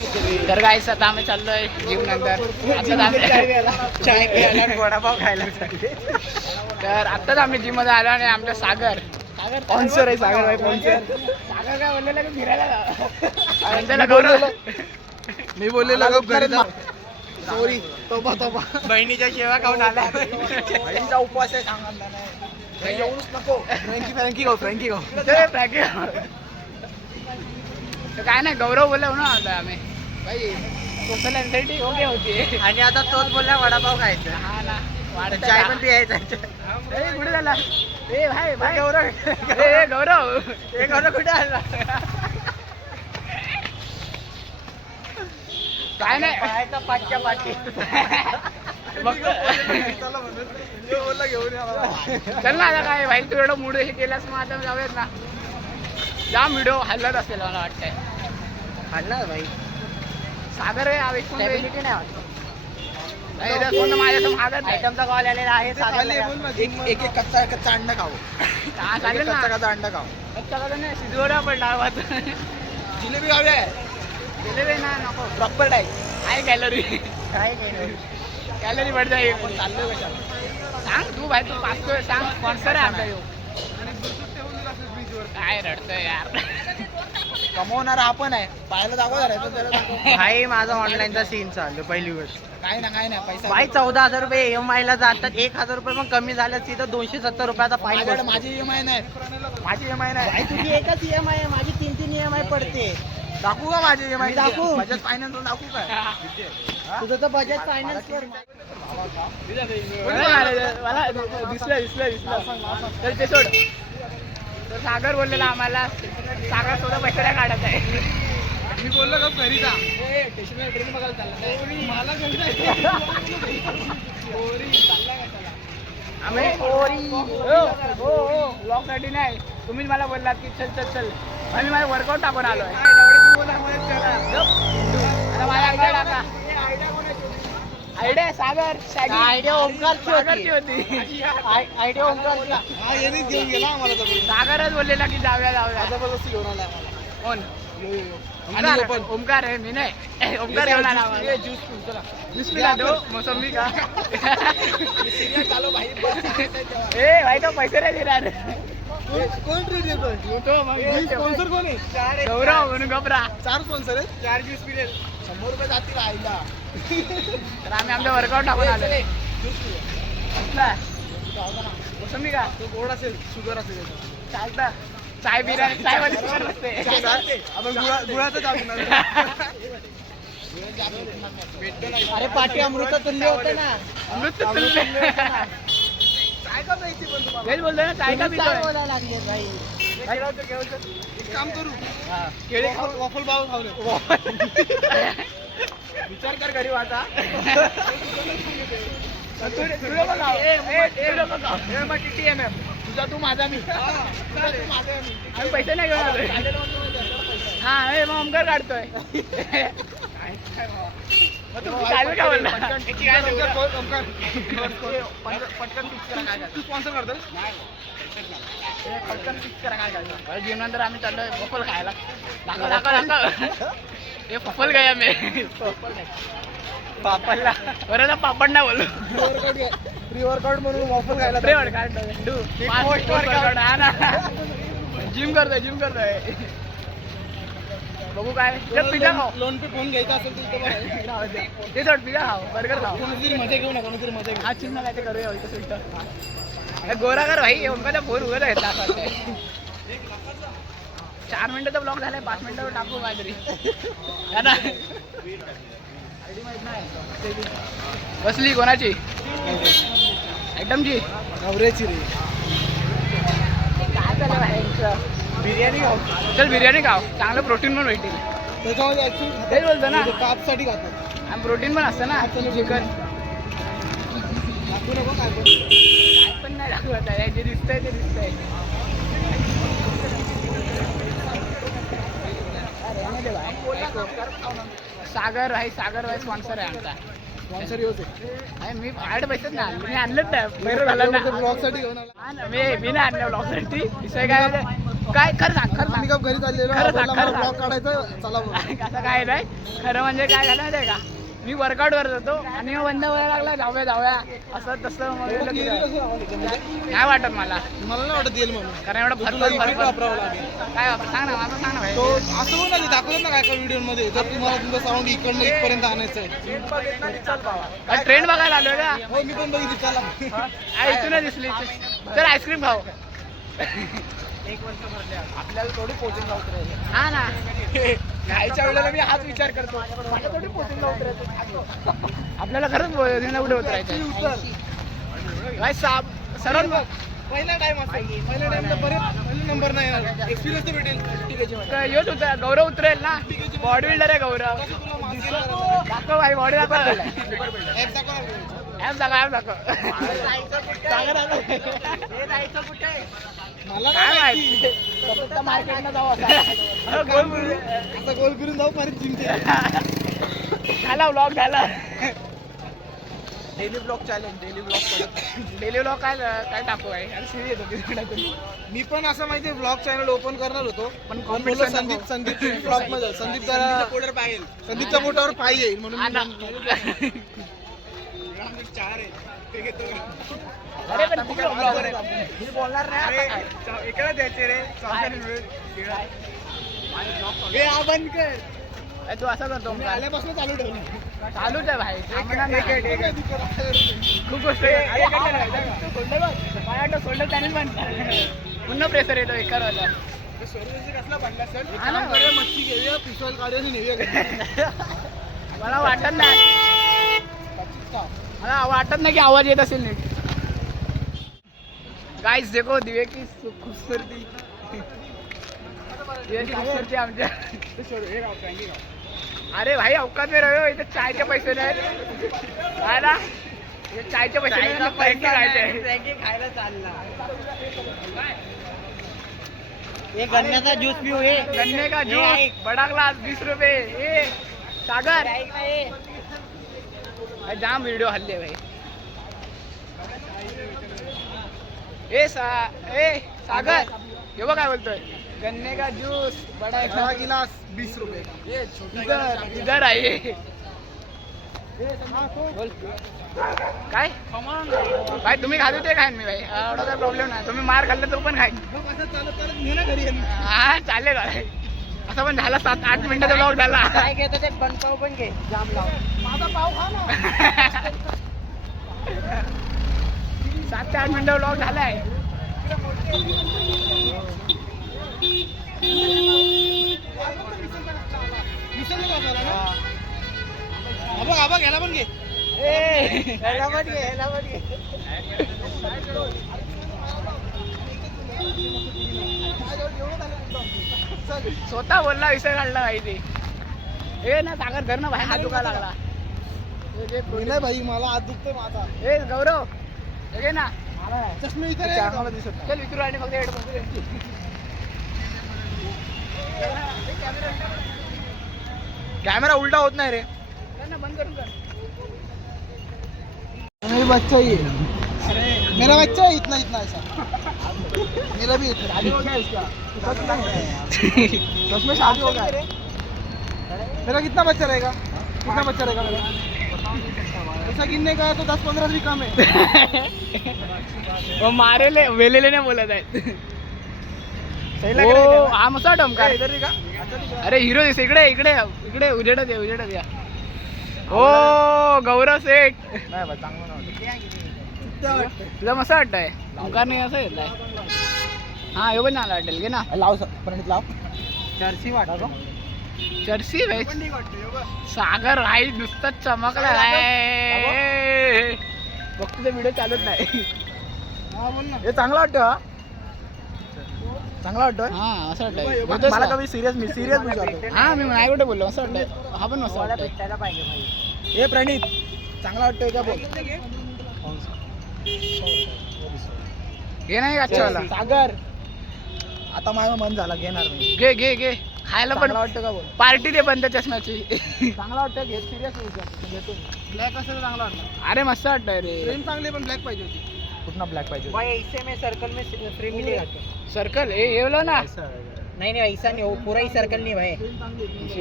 तर गाईस आता आम्ही चाललोय जिम नंतर. वडापाव खायला तर आत्ताच आम्ही जिम मध्ये आलो आणि आमच्या सागर स्पॉन्सर आहे सागर भाई स्पॉन्सर. सागर काय बोललेलं की फिरायला मी बोललेलो सॉरी तोबा तोबा बहिणीच्या शेवा खाऊन आला. बहिणीचा उपवास आहे सांगा येऊच नको. फ्रँकी गाव काय नाही गौरव बोललो ना आता आम्ही भाई सोशल एन्झायटी ओके होती. आणि आता तोच बोलला वडापाव खायचा. हा ना वाढत चाय पण प्यायचा. कुठे झाला ए भाई भाई गौरव ए गौरव कुठे आला. काय नाही पायाचा पाठच्या पाठी चल ना आता काय भाई तू एवढं मूड हे केलास मग आता जाऊयात ना. जाम व्हिडिओ हल्लत असेल मला वाटतंय. खाल्ला भाई सागर आहे स्टॅबिलिटी नाही वाटत. माझ्या मागत आयटमचा कॉल आलेला आहे. एक कच्चा अंडा खाऊ. चालेल ना कच्चा अंडा खाऊ. नाही शिजवला पण डाळ भात जिलेबी खाऊया. जिलेबी ना नको प्रॉपर डाएट. आहे कॅलरी काय कॅलरी बढ़ जाईल. चाललोय कशाला सांग तू भाई तू पाचतोय सांग स्पॉन्सर आहे आमचा येऊ. काय रडतोय यार. कमवणार आपण आहे. पाहायला दाखवा. भाई माझा ऑनलाईनचा सीन चालू पहिली गोष्ट. काय नाही पैसा भाई 14,000 रुपये EMI ला जातात. 1,000 रुपये मग कमी झालं तिथं 270 रुपयाचा फाईन. माझी EMI नाही. भाई तुझी एकच EMI आहे. माझी 3 EMI पडते. दाखवू का माझी EMI दाखवू. बजाज फायनान्स दाखवू का तुझं तर बजेट फायनान्स मला दिसलं तर ते सोड. तर सागर बोललेला आम्हाला सागर स्वतः पैसे नाही काढत आहे. मी बोललो का घरीचा ट्रेन बघायला चालला ब्लॉग साठी नाही. तुम्हीच मला बोललात की चल आणि मला वर्कआउट टाकून आलोय. आता माझ्या आयडिया टाका. आयडिया सागर आयडिया सागरची होती. आयडिया घेऊन गेला आम्हाला. सागरच बोललेला की जाऊया घेऊन आला कोण ओमकार आहे. मी नाही ओमकार घेऊन आला. ज्यूस पिला दो मोसंबी का. ए भाई तो पैसे नाही देणार. कोण स्पॉन्सर कोण आहे. गौरव म्हणून घबरा. 4 स्पॉन्सर आहेत. 4 ज्यूस पिले 100 रुपये जातील आईला. तर आम्ही आमच्या वर्कआउट टाकून आलो. मोसंबी का गोड असेल शुगर असेल चालतं. चाय बिर्याणी चाय मध्ये शुगर नसते. आपण गुळाचं टाकणार. अरे पाठी अमृत तुल्य होते ना. अमृत तुल्य. काय का प्यायची पण तुम्हाला. हेच बोलतोय ना चाय का पितोय. बोलायला लागले भाई. एक काम करू केळी वॉफल बाव खाऊ. विचार कर गरीब आता. तुझा तू माझा मी. आम्ही पैसे नाही घेऊन आलोय. हा मग ओमकार काढतोय. चालू का बोलला स्पॉन्सर करतो. जिम नंतर आम्ही चाललोय पफल खायला. दाखव हे पफल गया मी. पापडला बरं ना पापड नाही बोललो. प्री वर्कआउट म्हणून वॉफल खायला. जिम करतोय बघू काय पिझ्झा खाऊ. लोन पे फोन घ्यायचा असेल ते सोड पिझ्झा खाऊ बर्गर खाऊ. कोणतरी मजा घेऊ ना कोणतरी मजा घेऊ. हा चिन्ह काय ते करूया सुद्धा. गोरा कर भाई ओमकाचा फोन उघड घेतला. 4 मिनिटाचा ब्लॉग झालाय. 5 मिनिटावर टाकू काहीतरी. कसली कोणाची आयटमची नवऱ्याची रे. काय झालं भाई. बिर्याणी खाऊ. चल बिर्याणी खाऊ. चांगलं प्रोटीन पण भेटेल. त्याच्यामध्ये तेच बोलतो ना कापसाठी खातात. आणि प्रोटीन पण असतं ना चिकन. दाखवू नको काय पण नाही दाखवत आहे. जे दिसतंय ते दिसतंय. सागर आहे. सागर भाई स्पॉन्सर आहे आमचा. स्पॉन्सर येऊ मी आड पैसेच ना मी आणलंच नाही. बरं झालं ना ब्लॉग साठी घेऊन आला. मी नाही आणलं ब्लॉग साठी. विषय काय काय खरं सांग खरं आम्ही सांग घरी चाललेलो खरं सांग, खरं ब्लॉग सांग. काढायचं चला बोल. असं काय नाही खरं म्हणजे काय झालं माहिती आहे का मी वर्कआउट करत होतो आणि मग बंद व्हायला लागला जाऊया जाऊया असं तसं मग म्हटलं की नाही वाटत मला मला नाही वाटत येईल म्हणून कारण एवढं तुला भरपूर इफेक्ट भरपूर वापरावं लागेल. काय वापर सांग ना मला सांग ना तो भाई असं पण नाही दाखवलं ना काय काय व्हिडिओ मध्ये जर तुम्हाला तुमचा साऊंड इकडनं इथपर्यंत आणायचं आहे. ट्रेंड बघायला आलोय का हो मी पण बघितली चला. इथूनच दिसली चल आईस्क्रीम खाऊ आपल्याला थोडी पोचिंग उतरायचं. हा ना खायच्या वेळेला मी हाच विचार करतो मला थोडी पोचिंग उतरायचं. आपल्याला खरंच कुठे उतरायचं भाई साप सरळ पहिला टाइम असेल पहिल्या टाइमला बरेच पहिला नंबर नाही येणार एक्सपिरियन्स तर भेटेल. योच होता गौरव उतरेल ना बॉडी बिल्डर आहे गौरव दाखव भाई बॉडी दाखव ऍप दाखव ऍप दाखव मला काय काय माहिती मार्केटला जाऊ आता गोल फिरून जाऊ परत जिंकते. झाला व्लॉग झाला daily blog challenge daily blog daily vlog काय काय टाकू आहे आणि सिरीज येतो मी पण असं माहिती ब्लॉग चॅनल ओपन करणार होतो पण पण बोललो संदीप ब्लॉग मध्ये संदीप जरा संदीपच्या पोटावर पाय येईल म्हणून अरे पण कुठे vlogger आहे? मी बोलणार नाही आता काय. एकाला द्यायचे रे ए, तू असं करतो का? आल्यापासून चालू ठेवलं. चालूच आहे भाई थांबणार नाही. खूप गोष्ट सोडलं त्याने पण पुन्हा प्रेशर येतो एका वाला हा ना. मच्छी घेऊया पिशॉल काढूया आणि नेऊया घरी. मला वाटत नाही मला वाटत नाही की आवाज येत असेल नीट गाइस देखो दिवे की खूबसूरती दिवे की खूबसूरती आमच्या अरे भाई औकात में रहो इथे चायचे पैसे नाही काय ना हे चायचे पैसे नाही ना फ्रँकी खायला चालला एक गन्न्याचा ज्यूस पिऊ हे गन्ने का जूस बड़ा ग्लास 20 रुपए ए सागर जाम वीडियो हल्ले भाई ए सागर हे बघ काय बोलतोय गन्ने का जूस बड़ा बड़ा गिलास 20 रुपये इधर आइए बोल काय भाई तुम्ही खात होते खाईन मी भाई एवढा काय प्रॉब्लेम नाही तुम्ही मार खाल्लं तो पण खाईन हा चालेल भाई असं पण झाला 7-8 मिनिटाचा ब्लॉग झाला काय घेतो ते बनपाव पण घे जाम लाव माझा पाव खा ना 7 ते 8 मिनिटं ब्लॉग झालाय आबा घ्यायला पण घे स्वतः बोलला विषय काढला भाई ते ए ना सागर घर ना बाहेर हात दुखा लागला नाही भाई मला हात दुखतोय माझा ए गौरव हे घे ना चष्मे इथे रे, मला दिसत नाही. चल विक्रू आणि फक्त हेडफोन कॅमेरा उलटा होत नाही रे बंद करून कर मेरा बच्चा ही है मेरा बच्चा है इतना इतना ऐसा मेरा भी इतना सच में शादी होगा मेरा कितना बच्चा रहेगा कितना बच्चा रहेगा मेरा ऐसा गिनने का है तो 10-15 भी कम है वो मारेले वेलेले नाही बोलत आहेत सही लग रहा है ओ क्या? हा मसा का इधर ही का अरे हिरो दिस इकडे इकडे इकडे उजेडत या ओ गौरव सेठ नाही बा चांगलं नव्हतं तुला मस्त वाटतंय ओंकार नाही असं येतलाय हा हे पण नाला वाटेल घे ना लाव प्रणित लाव जर्सी वाटा जर्सी वेच सागर राई नुसतं चमकला बघ तुझा व्हिडिओ चालत नाही हा बोल ना हे चांगलं वाटतं हा चांगला वाटतोय हा असं वाटतंय मला कमी सिरियस विचारतो हा मी नाही कुठे बोललो असं वाटतंय हा पण मस्त वाटतंय भेटायला पाहिजे हे प्रणित चांगला वाटतोय का बोल घे नाही अच्छा सागर आता माझं मन झालं घेणार मी घे घे घे खायला पण चांगला वाटतं का बोल पार्टी दे पण त्या चष्म्याची चांगला वाटतं घे सिरियस विचारतो घेतो ब्लॅक असेल तर चांगला वाटतं अरे मस्त वाटतंय रे फ्रेम चांगली पण ब्लॅक पाहिजे होती कुठला ब्लॅक पाहिजे भाई ऐसे में सर्कल में फ्री मिलेगा क्या? सर्कल हे बोलो ना नहीं नहीं ऐसा नहीं हो पूरा ही सर्कल नहीं भाई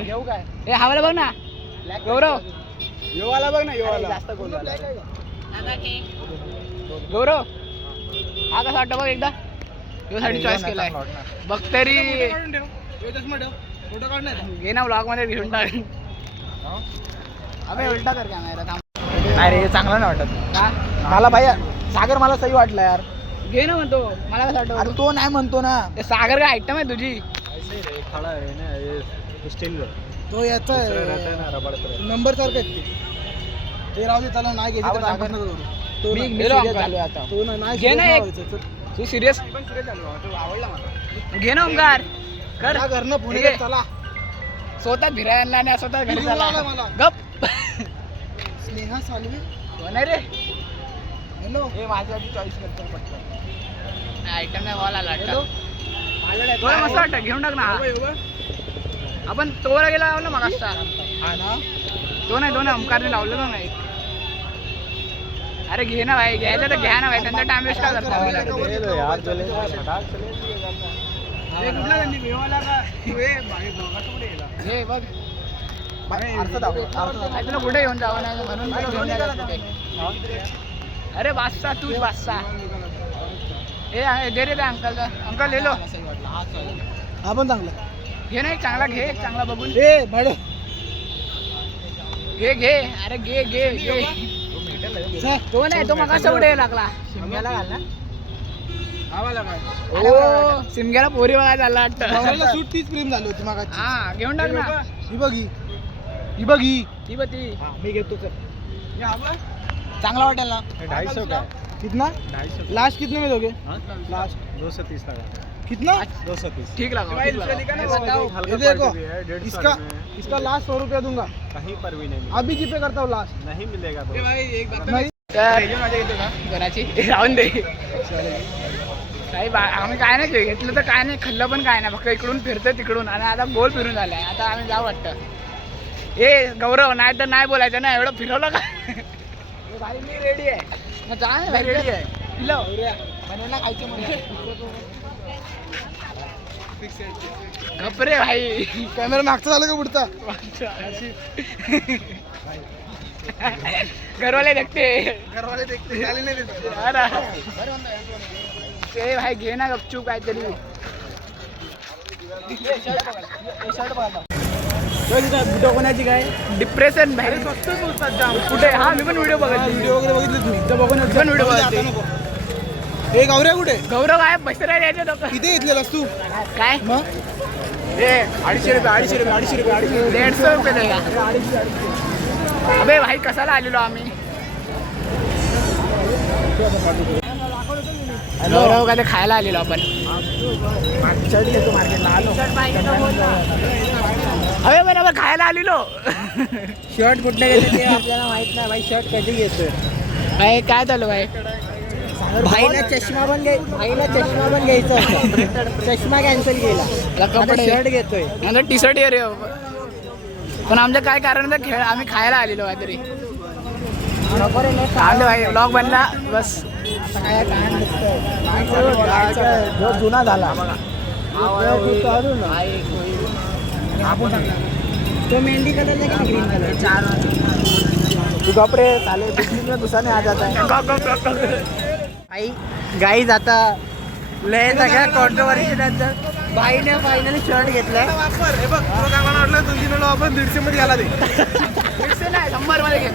घेऊ काय हे हा वाला बघ ना गौरव यो वाला बघ ना यो वाला जास्त गोल गौरव हा कसा वाटतं बघ एकदा साठी चॉईस केलाय बघ तरी फोटो काढ नाही घे ना ब्लॉग मध्ये घेऊन टाक अबे उलटा कर कॅमेरा थांब अरे चांगला नाही वाटत का मला भाई सागर मला सही वाटला यार घे ना म्हणतो मला कसं अरे वाटतं तो नाही म्हणतो ना ते सागर काय आयटम आहे तुझी तो याचा नंबर सारखं आहे ते राहू दे चला नाही घ्यायचं तर आपण नको करू. तो मी नाही- गेलो serious अंकल. चालू आहे आता तो नाही घे ना serious एक. व्हायचं. चल. तू सिरियस आवडला मला घे ना ओंकार कर चला घरनं फोन ठीक येत आहे. चला स्वतः फिरायला आणि स्वतः घरी किती चालला आला मला? गप स्नेहा सालवे कोण आहे रे हॅलो हे माझ्यासाठी चॉईस करतो पटकन आयटम नाही बॉल आला हॅलो तुला मस्त वाटतं घेऊन टाक ना हा. आपण तोरा गेला लावलं मग हा ना तो नाही ओंकारने लावलं तो नाही अरे घे ना भाई घ्यायचं तर घ्या ना भाई त्यांचा टाइम वेस्ट का करता हे बघ अर्थ दाखव, अर्थ दाखव. भाई, तुला कुठे घेऊन जावं नाही म्हणून तुला घेऊन जायला कुठे अरे बादशाह तूच बादशाह हे दे रे त्या अंकलचा अंकल ले लो हा पण चांगला घे ना एक चांगला घे एक चांगला बघून ए मॅडम घे अरे घे तो नाही तो मग पुढे लागला शिमग्याला घाल ना ओ सिमग्याला पोरी बघायला चालला नवऱ्याला वाटतं सूट तीच प्रेम झाली होती मागाची हा घेऊन टाक ना ही बघ ही बघ ही ती बघ ती मी घेतो चांगला वाटेल ना 250 का कितना लास्ट कितने में दोगे लास्ट 230 लगा कितना 230 ठीक लगा ठीक लगा ये देखो इसका इसका लास्ट 100 रुपया दूंगा कहीं पर भी नहीं मिलेगा अभी जीपे करता हूँ लास्ट नहीं मिलेगा नहीं तर कोणाची राहून दे काही आम्ही काय नाही घेतलं तर काय नाही खाल्लं पण काय नाही फक्त इकडून फिरतोय तिकडून आणि आता गोल फिरून झालाय आता आम्ही जाऊ वाटतं ए गौरव नाही तर नाही बोलायचं ना एवढं फिरवलं का भाई मी रेडी आहे मग जा ना रेडी आहे बनवला खायचं म्हणजे गपरे भाई कॅमेरा मागचा झाला का पुढचा घरवाले देखते घरवाले देखते झाले नाही देत. अरे ते भाई घे ना गपचूप काहीतरी व्हिडिओ कोणाची काय डिप्रेशन भाई कुठे हा मी पण व्हिडिओ बघत व्हिडिओ वगैरे बघितले तुम्ही पण व्हिडिओ बघते हे गावऱ्या कुठे गौरव आहे बसरा यायचे लोक किती घेतलेलास तू काय मग 250 रुपये 150 रुपये देगा अबे भाई कसाला आलेलो आम्ही गौरव का ते खायला आलेलो आपण शर्ट घेतो मार्केटला आलो अबे बरोबर खायला आलेलो शर्ट कुठे घेतो ते आपल्याला माहित नाही भाई शर्ट कधी घेतोय भाई काय चालू भाई भाईला चष्मा पण घ्यायचा होता. चष्मा कॅन्सल केला आता कपडे शर्ट घेतोय नंतर टी शर्ट रे पण आमचं काय कारण तर खेळ आम्ही खायला आलेलो काहीतरी आले भाई ब्लॉग बनला बस काय नसतं जो जुना झाला तो मेहंदी कलरचा की ग्रीन कलर तू गपरे चाले दुसरा आ जाता है आई गाईज आता लय सगळ्या कॉन्ट्रोवर्सी नंतर बाईने फायनली शर्ट घेतलाय वापर हे बघ तुला काय मला वाटलं 200 किलो आपण 150 मध्ये घाला दे 150 नाही 100 मध्ये घे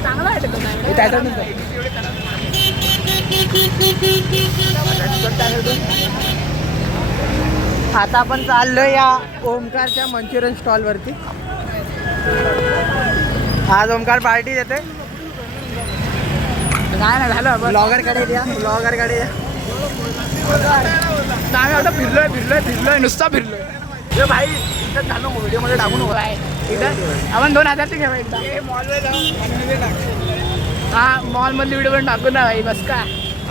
चांगला आहे तो नाही आता आपण चाललोय या ओमकारच्या मंचुरियन स्टॉल वरती आज ओमकार पार्टी देते काय नाही झालं बस ब्लॉगर कडे द्या आम्ही आता फिरलोय नुसता फिरलोय ए भाई इथं झालो व्हिडिओ मध्ये टाकू नको काय इथं आपण 2000 ते घ्यावा एकदा हा मॉल मधली व्हिडिओ पण टाकू ना भाई बस का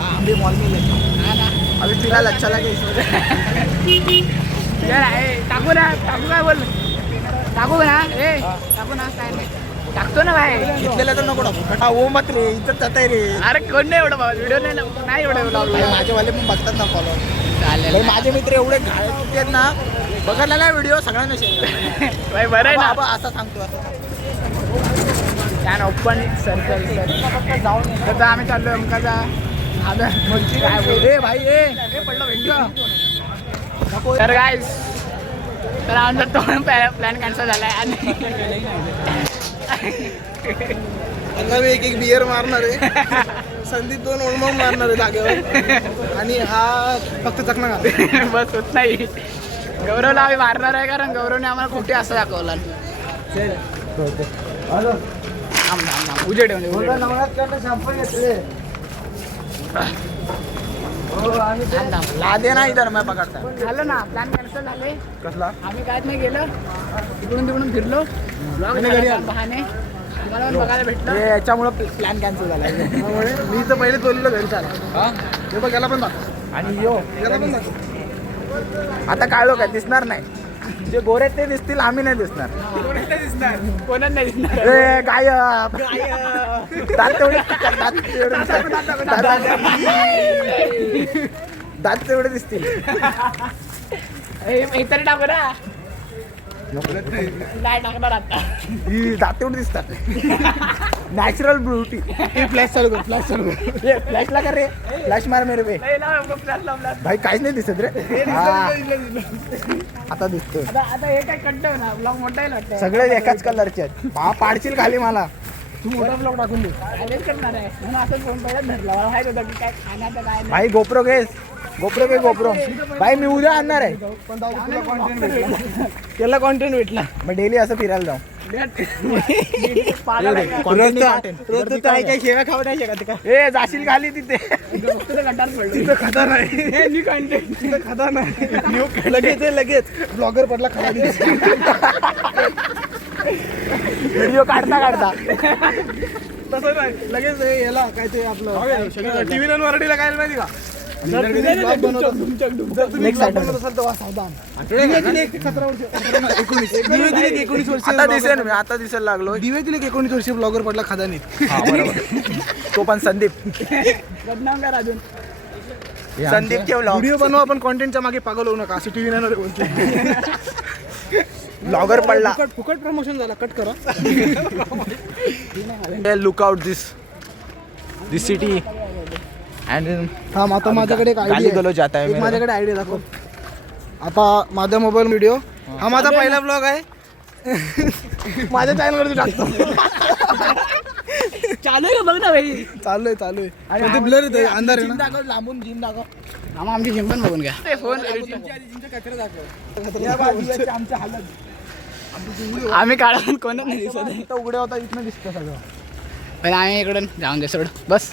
अभी मॉल में लेके हा ना अभी फिलहाल अच्छा लगे यार टाकू काय बोल टाकू ना टाकू ना काय नाही टाकतो ना भाई. घेतलेलं तर नको टाकू. हा ओ मत रे इथं जात रे. अरे कोण नाही एवढं बाबा व्हिडिओ नाही एवढं भाई, माझेवाले पण बघतात ना फॉलो. चालेल माझे मित्र एवढे घाळ आहेत ना, बघायला नाही व्हिडिओ सगळ्यांना शेअर. भाई बरं आहे ना. असं सांगतो असं सांगतो. छान ओपन सर्कल जाऊन तर आम्ही चाललो अमकाचा काय बोलते भाई ए पडलं भेटलं. तर गाईज तर आमचा तो प्लॅन कॅन्सल झालाय आणि एक एक बियर मारणार आहे. संदीप 2 ओळमोळ मारणार आहे जागेवर आणि हा फक्त चकना घालतो. बस होत नाही. गौरवला आम्ही मारणार आहे कारण गौरवने आम्हाला कुठे असं दाखवला. उजेड लादे नाही तर मी पकडता. झालं ना प्लॅन कॅन्सल झाले. कसला आम्ही काहीच नाही गेलो. तिकडून तिकडून फिरलो बहाने तुम्हाला पण बघायला भेटलं. याच्यामुळे प्लॅन कॅन्सल झाला. त्यामुळे मी तर पहिले बोललो घरी चाला. ते बघ याला पण दाखव आणि याला पण दाखव. आता काळो काय दिसणार नाही. जे गोरे ते दिसतील, आम्ही नाही दिसणार. कोणाच नाही दिसणार. ए गायब. दात तेवढे दात तेवढे दिसतील. इतर टाकू ना. नाही टाकणार आता. दात तेवढे दिसतात. Natural beauty. फ्लॅश चालू कर. फ्लॅश चालू कर. फ्लॅशला कर रे. फ्लॅश मार मेरे पे. भाई काहीच नाही दिसत रे. आता दिसतोय. आता हे काय कंटेंट ना ब्लॉग मोठा वाटतं. सगळे एकाच कलरचे आहेत. पाडशील खाली मला. तू मोठा ब्लॉग टाकून दे. चालेल करणार आहे म्हणून असं फोन पहिल्याच धरला. मला माहित होतं की काय खाण्याचं काय नाही. भाई गोप्रो घेस. गोप्रो घे गोप्रो. भाई मी उद्या आणणार आहे. त्याला कॉन्टेंट भेटला. मग डेली असं फिरायला जाऊ. शेवा खाऊ नाही शकत का? ए जाशील खाली तिथे. गटार पडलो. तिथं खता नाही. तिथं खता नाही. लगेच ब्लॉगर पडला खरा. व्हिडिओ काढता तसं नाही. लगेच याला काय ते आपलं टीव्ही मराठीला काय माहिती का? आता दिसेल मी. आता दिसायला लागलो. दिवे दिले 19 वर्षी ब्लॉगर पडला खदानीत. तो पण संदीप. बदनाम करा अजून. संदीपचे व्हिडिओ बनवा पण कॉन्टेंटच्या मागे पागल होऊ नका. असं टीव्ही नाही बोलतो. ब्लॉगर पडला. फुकट प्रमोशन झाला. कट करा. Look out this city and आता माझ्याकडे एक आयडिया आहे. माझ्याकडे आयडिया दाखव. आता माझा मोबाईल व्हिडिओ हा माझा पहिला ब्लॉग आहे. माझ्या चॅनलवरती टाकतो. चालू आहे का बघ ना भाई. चालू आहे. आणि ते ब्लर येते. अंधार आहे ना. लांबून जिम दाखव. आम्हा आमची जिम पण बघून घ्या. ते फोन आम्ही काढून कोणच नाही दिसत. उघड्या होता इथनं दिसतं सगळं. पण आम्ही इकडून जाऊन दे सोड बस.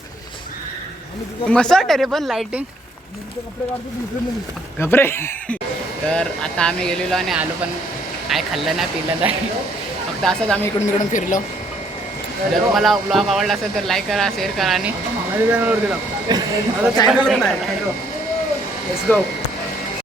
मस्त वाटतं रे पण लाइटिंग. घबरे. तर आता आम्ही गेलेलो आणि आलो पण काय खाल्लं नाही पिलं नाही. फक्त असंच आम्ही इकडून तिकडून फिरलो. जर तुम्हाला ब्लॉग आवडला असेल तर लाईक करा, शेअर करा आणि माझ्या चॅनलवरती टाक. चॅनलच नाही. Let's go.